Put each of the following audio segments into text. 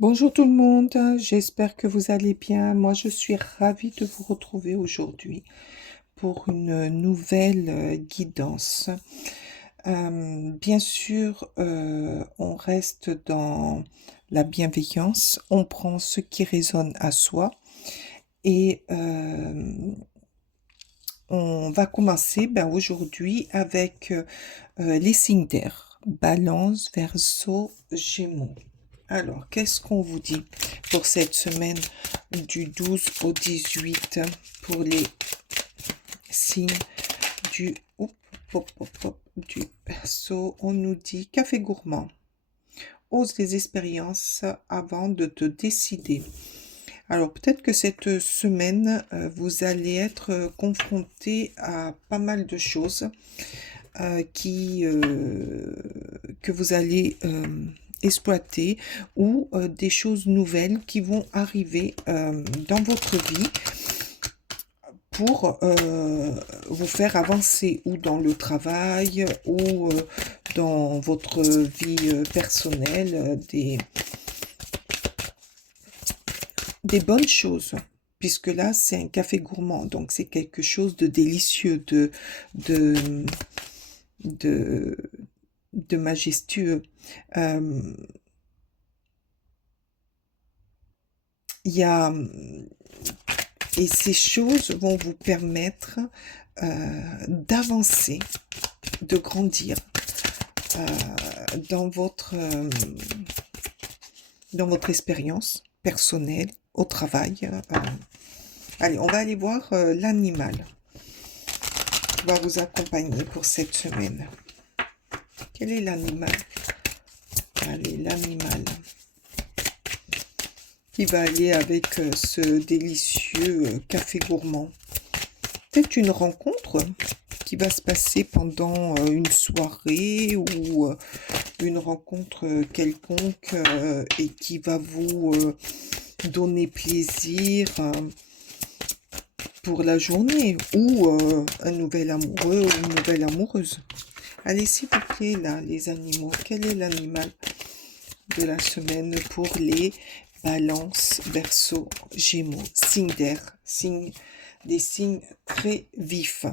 Bonjour tout le monde, j'espère que vous allez bien. Moi, je suis ravie de vous retrouver aujourd'hui pour une nouvelle guidance. Bien sûr, on reste dans la bienveillance, on prend ce qui résonne à soi et on va commencer aujourd'hui avec les signes d'air, Balance, Verseau, Gémeaux. Alors, qu'est-ce qu'on vous dit pour cette semaine du 12 au 18 pour les signes du, du Verseau? On nous dit café gourmand. Ose les expériences avant de te décider. Alors, peut-être que cette semaine, vous allez être confronté à pas mal de choses que vous allez exploiter ou des choses nouvelles qui vont arriver dans votre vie pour vous faire avancer ou dans le travail ou dans votre vie personnelle, des bonnes choses. Puisque là, c'est un café gourmand, donc c'est quelque chose de délicieux, de, de, de majestueux. Il y a, et ces choses vont vous permettre d'avancer, de grandir euh, dans dans votre expérience personnelle, au travail. Allez, on va aller voir l'animal qui va vous accompagner pour cette semaine. Quel est l'animal? Allez, l'animal qui va aller avec ce délicieux café gourmand. Peut-être une rencontre qui va se passer pendant une soirée ou une rencontre quelconque et qui va vous donner plaisir pour la journée ou un nouvel amoureux ou une nouvelle amoureuse. Allez, s'il vous plaît, là, les animaux, quel est l'animal de la semaine pour les Balance, Verseau, Gémeaux, signes d'air, des signes très vifs,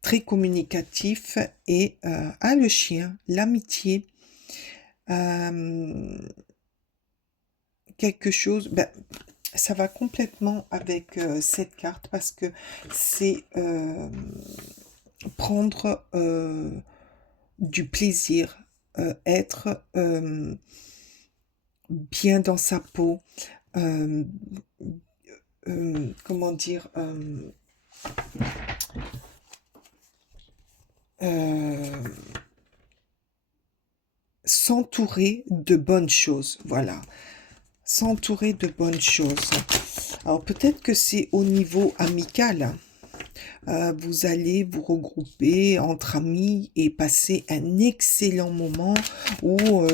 très communicatifs et le chien, l'amitié, quelque chose, ça va complètement avec cette carte parce que c'est prendre du plaisir, être bien dans sa peau, euh, comment dire, euh, s'entourer de bonnes choses, voilà, s'entourer de bonnes choses. Alors peut-être que c'est au niveau amical, vous allez vous regrouper entre amis et passer un excellent moment ou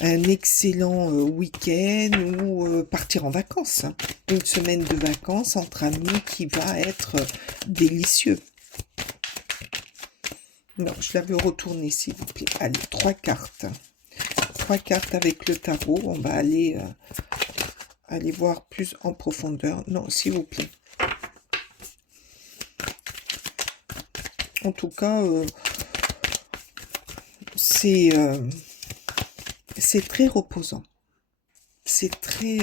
un excellent week-end ou partir en vacances. Une semaine de vacances entre amis qui va être délicieux. Non, je l'avais retourné s'il vous plaît. Allez, 3 cartes. 3 cartes avec le tarot. On va aller voir plus en profondeur. Non, s'il vous plaît. En tout cas, c'est très reposant. C'est très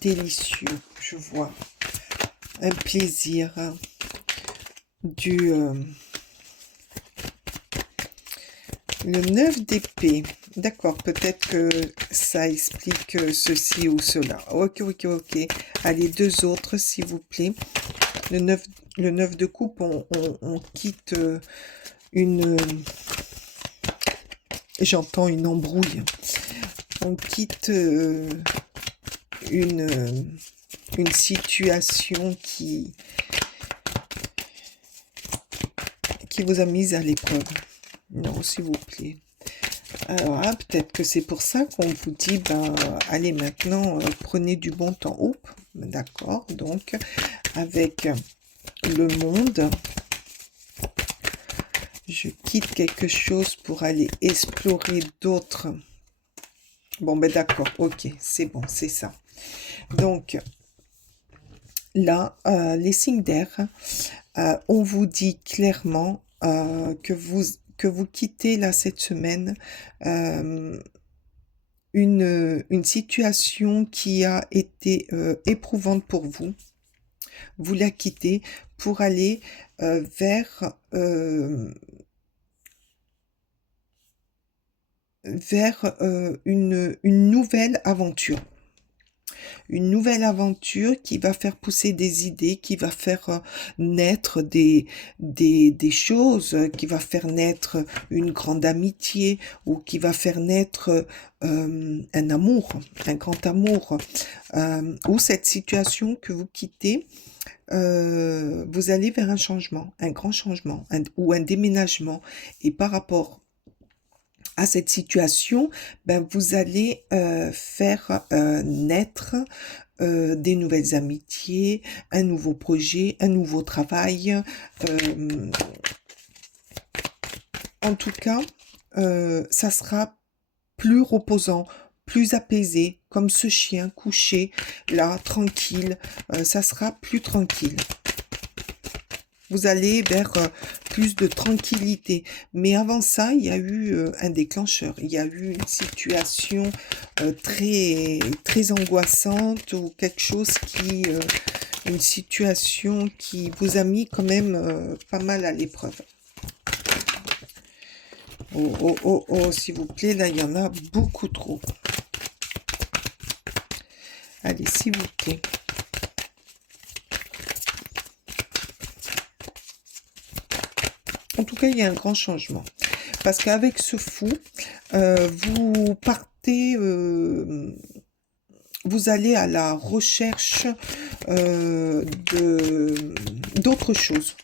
délicieux, je vois. Un plaisir du le 9 d'épée. D'accord, peut-être que ça explique ceci ou cela. Ok, ok, ok. Allez, 2 autres, s'il vous plaît. Le 9 de coupe, on quitte une... J'entends une embrouille. On quitte une situation qui vous a mise à l'épreuve. Non, s'il vous plaît. Alors, peut-être que c'est pour ça qu'on vous dit, allez maintenant, prenez du bon temps. Oups, d'accord, donc, avec le monde. Je quitte quelque chose pour aller explorer d'autres. Bon, ben d'accord, ok, c'est bon, c'est ça. Donc, là, les signes d'air, on vous dit clairement que vous quittez là cette semaine euh, une situation qui a été éprouvante pour vous. Vous la quittez pour aller vers une nouvelle aventure. Une nouvelle aventure qui va faire pousser des idées, qui va faire naître des choses, qui va faire naître une grande amitié ou qui va faire naître un amour, un grand amour. Ou cette situation que vous quittez, vous allez vers un changement, un grand changement ou un déménagement. Et par rapport à cette situation, ben, vous allez faire naître des nouvelles amitiés, un nouveau projet, un nouveau travail. euh, En tout cas, ça sera plus reposant, plus apaisé, comme ce chien couché là, tranquille. Ça sera plus tranquille. Vous allez vers plus de tranquillité. Mais avant ça, il y a eu un déclencheur. Il y a eu une situation très, très angoissante ou quelque chose une situation qui vous a mis quand même pas mal à l'épreuve. Oh, oh, oh, oh, s'il vous plaît, là, il y en a beaucoup trop. Allez, s'il vous plaît. En tout cas, il y a un grand changement. Parce qu'avec ce fou, vous partez, vous allez à la recherche d'autres choses.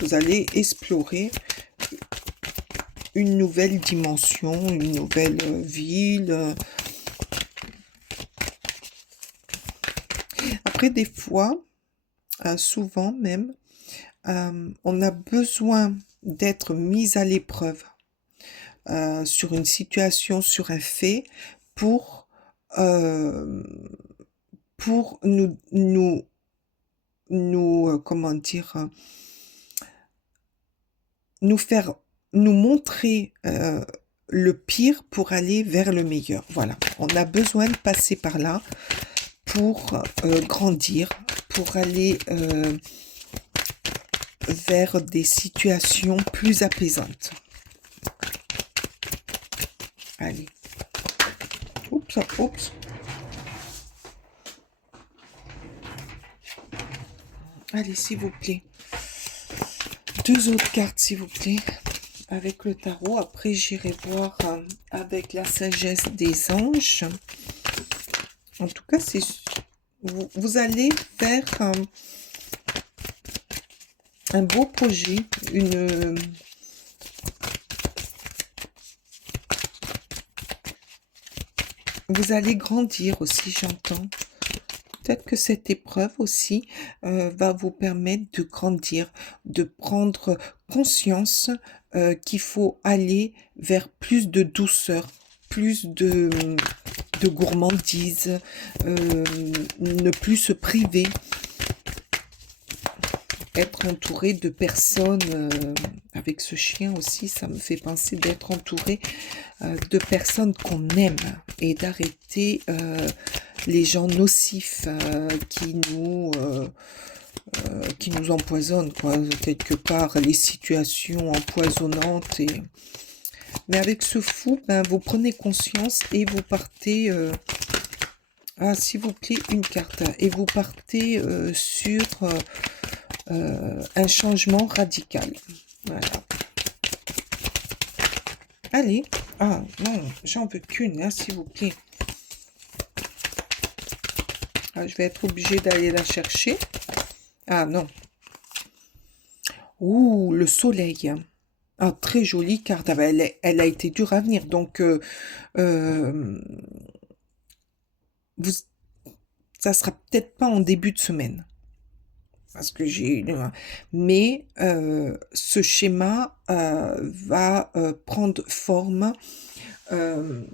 Vous allez explorer une nouvelle dimension, une nouvelle ville. Après, des fois, souvent même, on a besoin d'être mis à l'épreuve sur une situation, sur un fait, pour, euh, pour comment dire, nous faire, nous montrer le pire pour aller vers le meilleur. Voilà, on a besoin de passer par là pour grandir, pour aller vers des situations plus apaisantes. Allez. Oups, oups. Allez, s'il vous plaît. 2 autres cartes, s'il vous plaît, avec le tarot. Après, j'irai voir avec la sagesse des anges. En tout cas, vous allez faire un beau projet, vous allez grandir aussi, j'entends. Peut-être que cette épreuve aussi va vous permettre de grandir, de prendre conscience qu'il faut aller vers plus de douceur, plus de gourmandise, ne plus se priver, être entouré de personnes, avec ce chien aussi, ça me fait penser d'être entouré de personnes qu'on aime et d'arrêter les gens nocifs qui nous empoisonnent, quoi, quelque part, les situations empoisonnantes. Mais avec ce fou, ben, vous prenez conscience et vous partez... Ah, s'il vous plaît, une carte. Et vous partez sur un changement radical. Voilà. Allez. Ah, non, j'en veux qu'une, hein, s'il vous plaît. Ah, je vais être obligée d'aller la chercher. Ah, non. Ouh, le soleil. Ah, très jolie carte. Ah, ben, elle a été dure à venir. Donc, euh, vous, Ça sera peut-être pas en début de semaine. Parce que mais ce schéma va prendre forme. Peut-être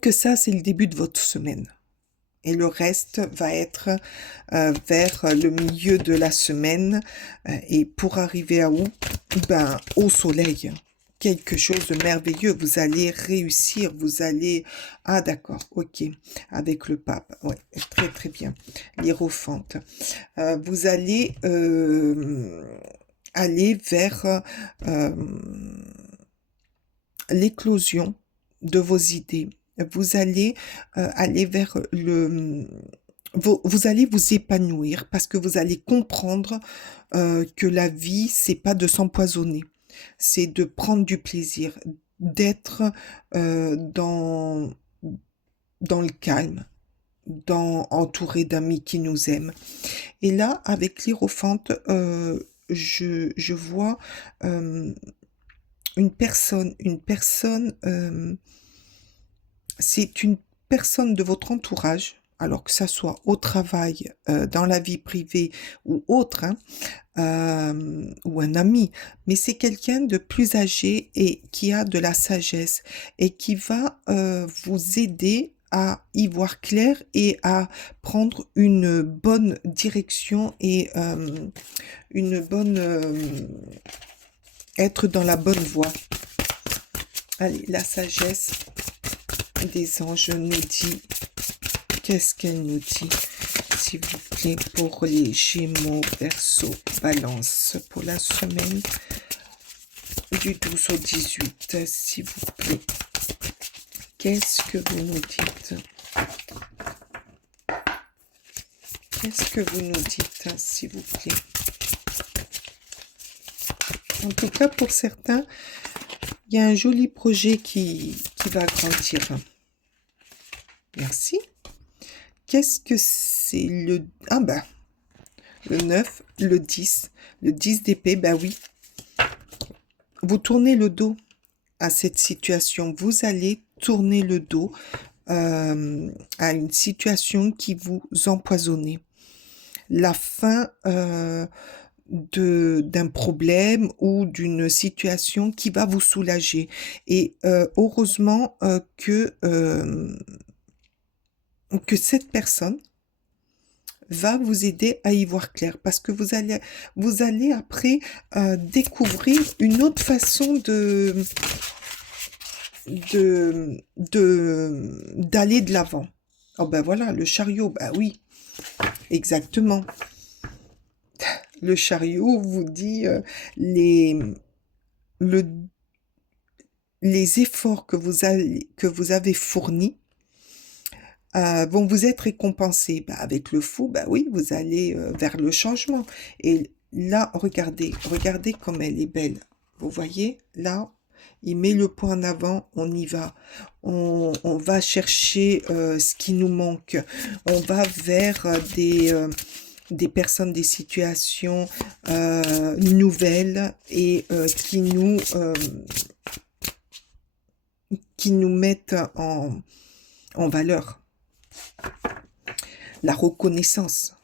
que ça, c'est le début de votre semaine. Et le reste va être vers le milieu de la semaine. Et pour arriver à où? Ben, au soleil. Quelque chose de merveilleux. Vous allez réussir. Vous allez... Ah, d'accord. OK. Avec le pape. Ouais, très, très bien. L'hiérophante. Vous allez aller vers l'éclosion de vos idées. Vous allez aller vers vous allez vous épanouir parce que vous allez comprendre que la vie, c'est pas de s'empoisonner, c'est de prendre du plaisir, d'être dans le calme, entouré d'amis qui nous aiment. Et là, avec l'hiérophante, je vois une personne, c'est une personne de votre entourage, alors que ça soit au travail, dans la vie privée ou autre, hein, ou un ami, mais c'est quelqu'un de plus âgé et qui a de la sagesse et qui va vous aider à y voir clair et à prendre une bonne direction et une bonne être dans la bonne voie. Allez, la sagesse des anges nous dit, qu'est-ce qu'elle nous dit, s'il vous plaît, pour les Gémeaux, Verseau, Balance, pour la semaine du 12 au 18, s'il vous plaît. Qu'est-ce que vous nous dites? Qu'est-ce que vous nous dites, s'il vous plaît? En tout cas, pour certains, il y a un joli projet qui va grandir. Merci. Qu'est-ce que c'est le... Ah ben, le 9, le 10. Le 10 d'épée, ben oui. Vous tournez le dos à cette situation. Vous allez tourner le dos à une situation qui vous empoisonnait. La fin d'un problème ou d'une situation qui va vous soulager. Et heureusement que cette personne va vous aider à y voir clair parce que vous allez après découvrir une autre façon d'aller de l'avant. Oh ben voilà, le chariot, ben oui, exactement. Le chariot vous dit les efforts que vous avez fournis vont vous être récompensés. Bah, avec le fou, bah oui, vous allez vers le changement. Et là, regardez comme elle est belle. Vous voyez, là, il met le point en avant, on y va. On va chercher ce qui nous manque. On va vers des personnes, des situations nouvelles et qui nous mettent en valeur. La reconnaissance.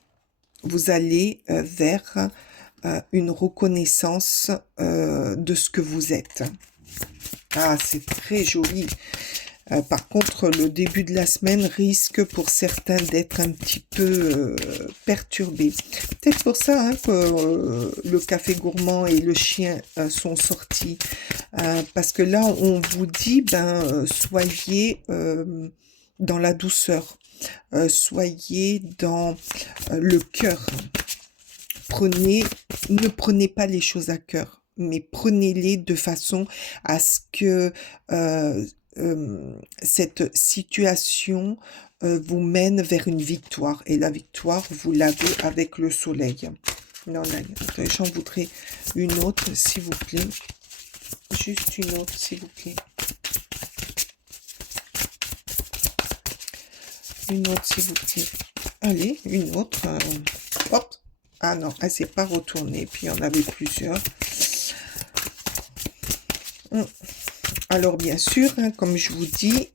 Vous allez vers une reconnaissance de ce que vous êtes. Ah, c'est très joli. Par contre, le début de la semaine risque pour certains d'être un petit peu perturbé. Peut-être pour ça hein, que le café gourmand et le chien sont sortis. Parce que là, on vous dit, soyez dans la douceur. Soyez dans le cœur. Ne prenez pas les choses à cœur, mais prenez-les de façon à ce que cette situation vous mène vers une victoire. Et la victoire, vous l'avez avec le soleil. Non, là, j'en voudrais une autre, s'il vous plaît. Juste une autre, s'il vous plaît. Une autre, s'il vous plaît. Allez, une autre. Hop. Ah non, elle s'est pas retournée. Puis il y en avait plusieurs. Alors, bien sûr, hein, comme je vous dis,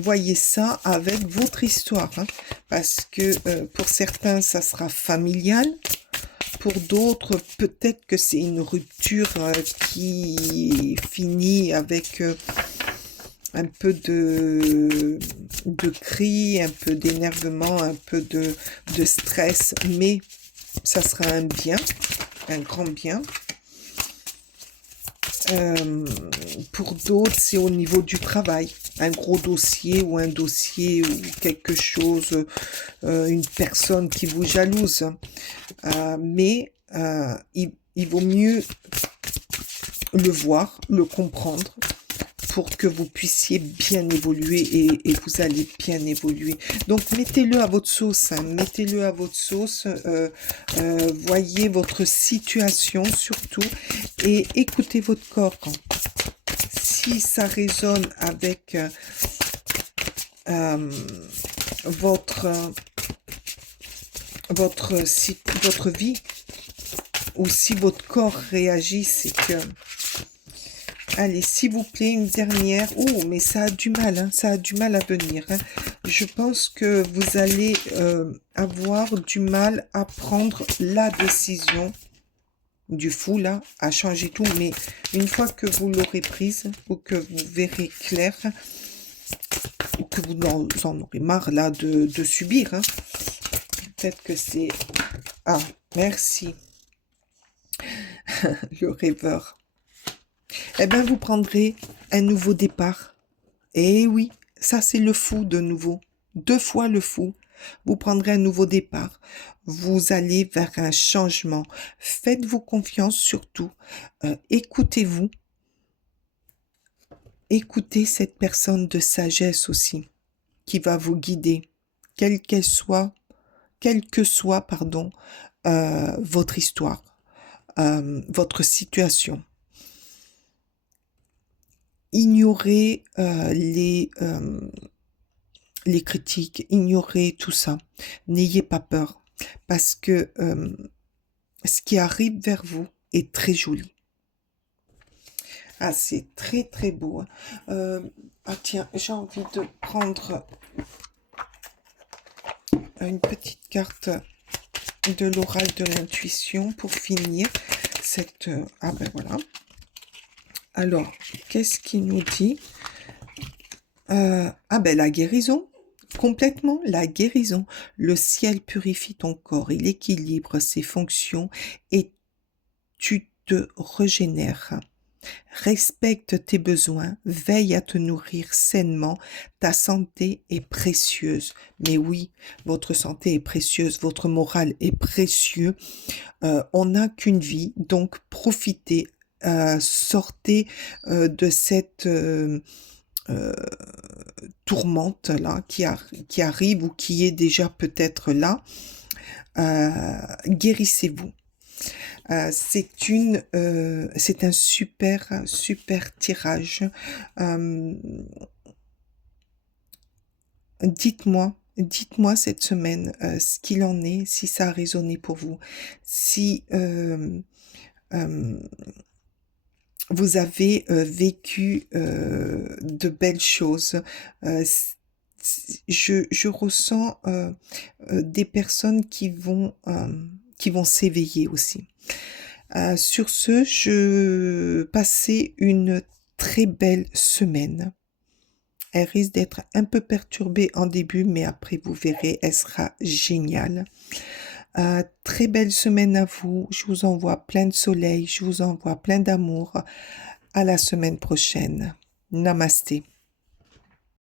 voyez ça avec votre histoire, hein, parce que pour certains, ça sera familial. Pour d'autres, peut-être que c'est une rupture qui finit avec un peu de cris, un peu d'énervement, un peu de stress, mais ça sera un bien, un grand bien. Pour d'autres, c'est au niveau du travail, un gros dossier ou un dossier ou quelque chose, une personne qui vous jalouse. Mais il vaut mieux le voir, le comprendre, pour que vous puissiez bien évoluer et vous allez bien évoluer. Donc, mettez-le à votre sauce, hein, mettez-le à votre sauce, voyez votre situation surtout et écoutez votre corps. Si ça résonne avec votre vie, ou si votre corps réagit, c'est que... Allez, s'il vous plaît, une dernière. Oh, mais ça a du mal, hein, ça a du mal à venir, hein. Je pense que vous allez avoir du mal à prendre la décision du fou, là, à changer tout. Mais une fois que vous l'aurez prise, ou que vous verrez clair, ou que vous en aurez marre, là, de subir, hein. Peut-être que c'est... Ah, merci. Le rêveur. Eh bien, vous prendrez un nouveau départ. Eh oui, ça c'est le fou de nouveau. 2 fois le fou. Vous prendrez un nouveau départ. Vous allez vers un changement. Faites-vous confiance surtout. Écoutez-vous. Écoutez cette personne de sagesse aussi, qui va vous guider, quelle que soit, votre histoire, votre situation. Ignorez les critiques, ignorez tout ça. N'ayez pas peur, parce que ce qui arrive vers vous est très joli. Ah, c'est très très beau, hein. Ah tiens, j'ai envie de prendre une petite carte de l'oral de l'intuition pour finir cette... Ah ben voilà. Alors, qu'est-ce qu'il nous dit? Ah ben la guérison, complètement la guérison. Le ciel purifie ton corps, il équilibre ses fonctions et tu te régénères. Respecte tes besoins, veille à te nourrir sainement, ta santé est précieuse. Mais oui, votre santé est précieuse, votre morale est précieux. On n'a qu'une vie, donc profitez, sortez de cette tourmente là qui arrive ou qui est déjà peut-être là. Guérissez-vous. C'est un super tirage. Dites-moi cette semaine ce qu'il en est, si ça a résonné pour vous, si vous avez vécu de belles choses. Je ressens des personnes qui vont s'éveiller aussi. Sur ce, je passais une très belle semaine. Elle risque d'être un peu perturbée en début, mais après vous verrez, elle sera géniale. Très belle semaine à vous. Je vous envoie plein de soleil, je vous envoie plein d'amour. À la semaine prochaine. Namasté.